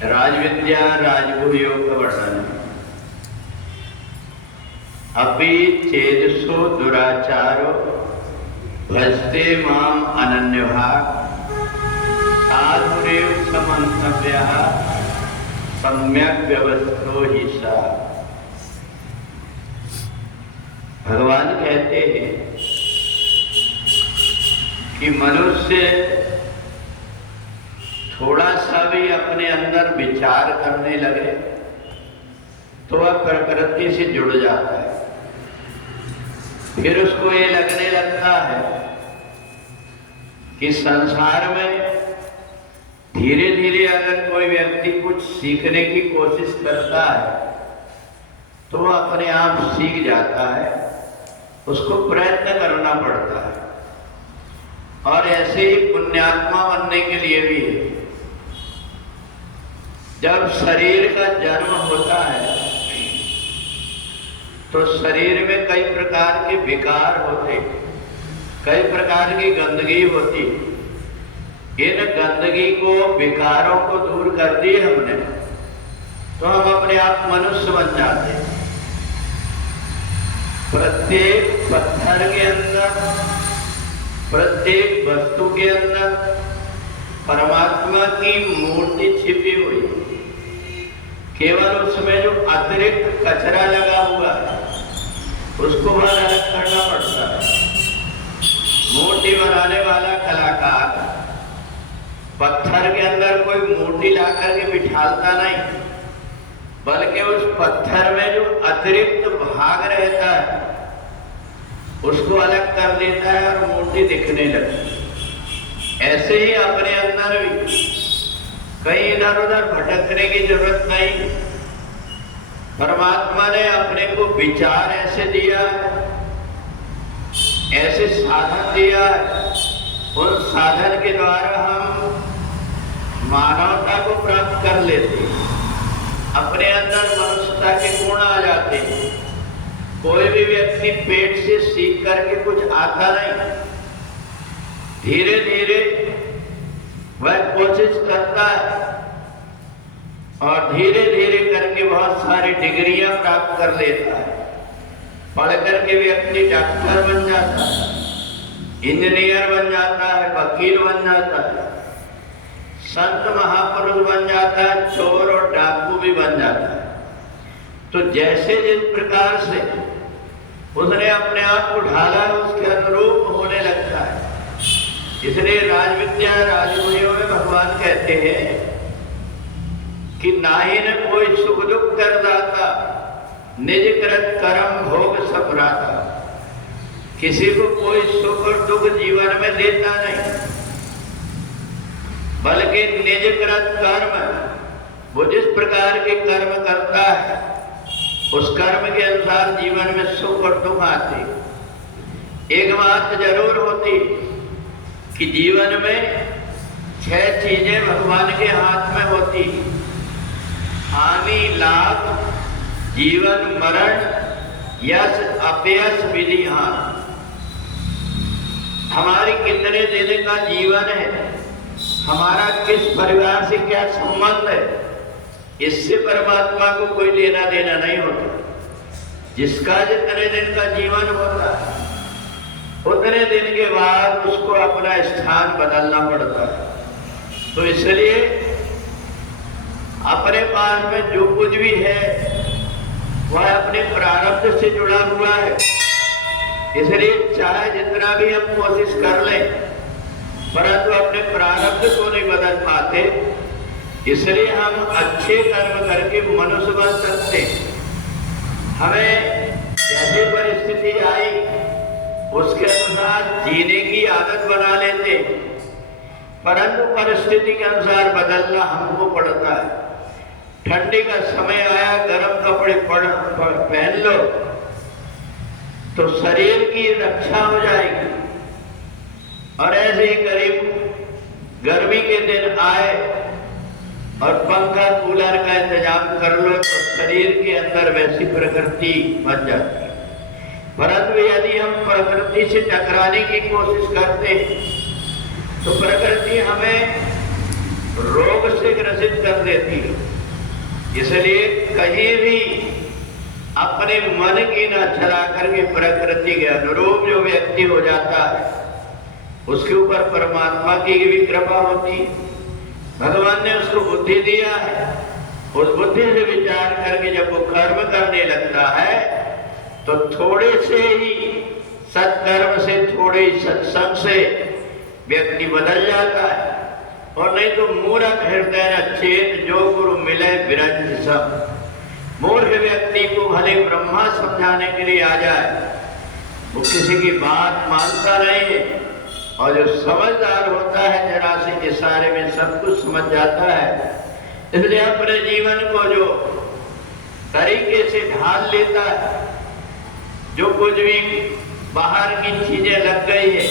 राजविद्या राजगुह्योग का वर्णन। अपि चेदसो दुराचारो भजते माम अनन्यभाग साधुरेव समन्तव्यः सम्यक व्यवस्थो ही सा। भगवान कहते हैं कि मनुष्य थोड़ा सा भी अपने अंदर विचार करने लगे तो वह प्रकृति से जुड़ जाता है। फिर उसको ये लगने लगता है कि संसार में धीरे धीरे अगर कोई व्यक्ति कुछ सीखने की कोशिश करता है तो वह अपने आप सीख जाता है, उसको प्रयत्न करना पड़ता है। और ऐसे ही पुण्यात्मा बनने के लिए भी है। जब शरीर का जन्म होता है तो शरीर में कई प्रकार के विकार होते, कई प्रकार की गंदगी होती। इन गंदगी को, विकारों को दूर कर दिए हमने तो हम अपने आप मनुष्य बन जाते हैं। प्रत्येक पत्थर के अंदर, प्रत्येक वस्तु के अंदर परमात्मा की मूर्ति छिपी हुई। केवल उसमें जो अतिरिक्त कचरा लगा हुआ है उसको बाहर अलग करना पड़ता है। मूर्ति बनाने वाला कलाकार पत्थर के अंदर कोई मूर्ति ला करके बिठाता नहीं, बल्कि उस पत्थर में जो अतिरिक्त भाग रहता है उसको अलग कर देता है और मूर्ति दिखने लगती है। ऐसे ही अपने अंदर भी कहीं इधर उधर भटकने की जरूरत नहीं। परमात्मा ने अपने को विचार ऐसे दिया है, ऐसे साधन दिया है, उन साधन के द्वारा हम मानवता को प्राप्त कर लेते हैं। अपने अंदर मनुष्यता के गुण आ जाते हैं। कोई भी व्यक्ति पेट से सीख करके कुछ आता नहीं, धीरे धीरे वह कोशिश करता है और धीरे धीरे करके बहुत सारी डिग्रियां प्राप्त कर लेता है। पढ़ करके व्यक्ति डॉक्टर बन जाता है, इंजीनियर बन जाता है, वकील बन जाता है, संत महापुरुष बन जाता है, चोर और डाकू भी बन जाता है। तो जैसे जिस प्रकार से उसने अपने आप को ढाला उसके अनुरूप होने लगता है। इसलिए राजविद्या राजगुह्योग में भगवान कहते हैं कि नाहि न कोई सुख दुख करदाता, निज कृत कर्म भोग सब राता। किसी को कोई सुख और दुख जीवन में देता नहीं, बल्कि निज कृत कर्म, वो जिस प्रकार के कर्म करता है उस कर्म के अनुसार जीवन में सुख और दुख आते। एक बात जरूर होती कि जीवन में 6 चीजें भगवान के हाथ में होती: हानि लाभ, जीवन मरण, यश अपयश, विधि हानि। हमारी कितने दिन का जीवन है, हमारा किस परिवार से क्या संबंध है, इससे परमात्मा को कोई लेना देना नहीं होता। जिसका जितने दिन का जीवन होता है उतने दिन के बाद उसको अपना स्थान बदलना पड़ता है। तो इसलिए अपने पास में जो कुछ भी है वह अपने प्रारब्ध से जुड़ा हुआ है। इसलिए चाहे जितना भी हम कोशिश कर लें परंतु अपने प्रारब्ध को नहीं बदल पाते। इसलिए हम अच्छे कर्म करके मनुष्य बन सकते। हमें जैसी परिस्थिति आई उसके अनुसार जीने की आदत बना लेते, परंतु परिस्थिति के अनुसार बदलना हमको पड़ता है। ठंडी का समय आया, गर्म कपड़े पहन लो तो शरीर की रक्षा हो जाएगी। और ऐसे ही करीब गर्मी के दिन आए और पंखा कूलर का इंतजाम कर लो तो शरीर के अंदर वैसी प्रकृति बन जाती है। परंतु यदि हम प्रकृति से टकराने की कोशिश करते हैं तो प्रकृति हमें रोग से ग्रसित कर देती है। इसलिए कहीं भी अपने मन की न चला करके प्रकृति के अनुरूप जो व्यक्ति हो जाता है उसके ऊपर परमात्मा की भी कृपा होती है। भगवान ने उसको बुद्धि दिया है, उस बुद्धि से विचार करके जब वो कर्म करने लगता है तो थोड़े से ही सत्कर्म से, थोड़े ही सत्संग से व्यक्ति बदल जाता है। और नहीं तो मूर्ख हृदय न चेत, जो गुरु मिले विरंज सब। मूर्ख व्यक्ति को भले ब्रह्मा समझाने के लिए आ जाए, वो किसी की बात मानता नहीं है। और जो समझदार होता है जरा से इशारे में सब कुछ समझ जाता है। इसलिए अपने जीवन को जो तरीके से ढाल लेता है, जो कुछ भी बाहर की चीजें लग गई है,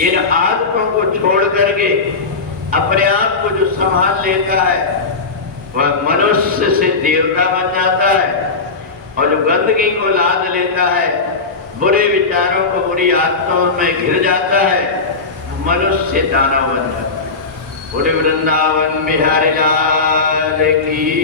इन आदतों को छोड़ करके अपने आप को जो संभाल लेता है वह मनुष्य से देवता बन जाता है। और जो गंदगी को लाद लेता है, बुरे विचारों को, बुरी आदतों में घिर जाता है, मनुष्य से दानव बन जाता है। बोले वृंदावन बिहारी लाल की।